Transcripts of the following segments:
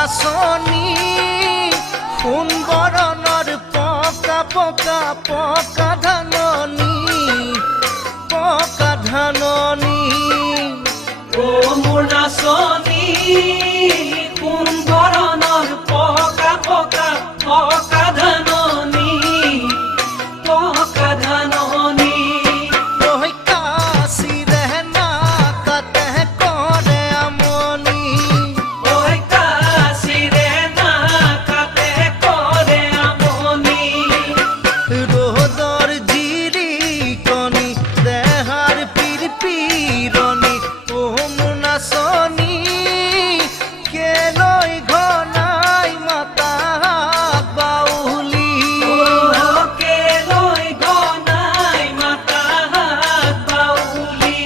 নাচনী সোণ বৰণৰ পকা পকা পকা ধাননি ও মোৰ নাচনী কোন বৰণৰ পকা পকা পকা ধাননি ওই কাশিৰে নাকাতে কৰে আমনি ওই কাশিৰে নাকাতে কৰে আমনি ৰ'দৰ জিৰিকনি দেহাৰ পিৰপিৰণি ও মোৰ নাচনী কেলৈ ঘনাই মাতা বাউলি কেলৈ গনাই মাতা বাউলি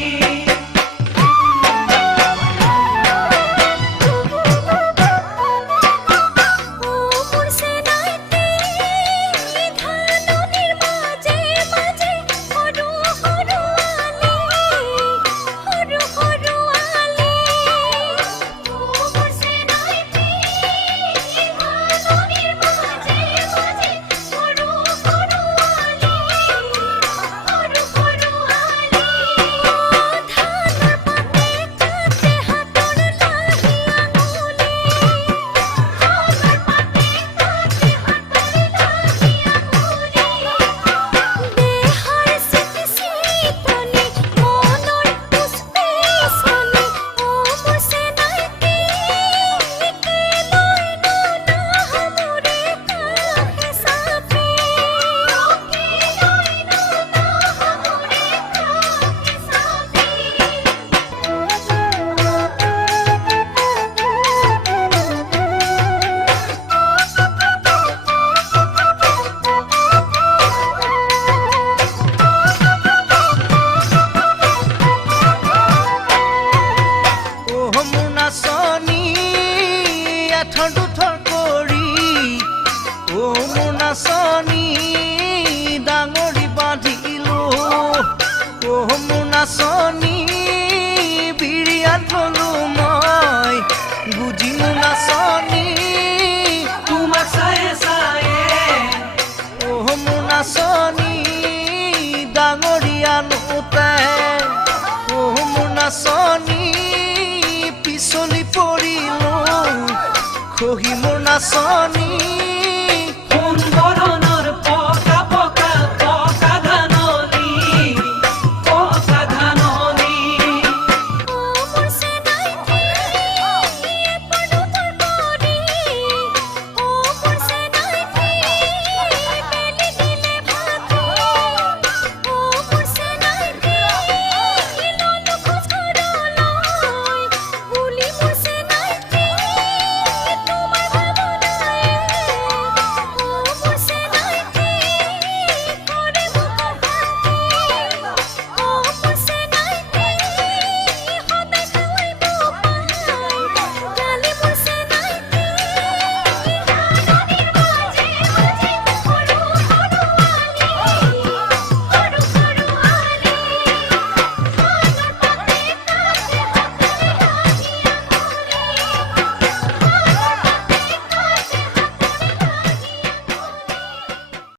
নাচনী ডাঙৰি বান্ধিলো ও মোৰ নাচনী বিৰিয়াত থলো মই বুজিলো নাচনী তোমাক চায়ে চায়ে ও মোৰ নাচনী ডাঙৰি আনোতে ও মোৰ নাচনী পিছলি পৰিলো খহি মোৰ নাচনী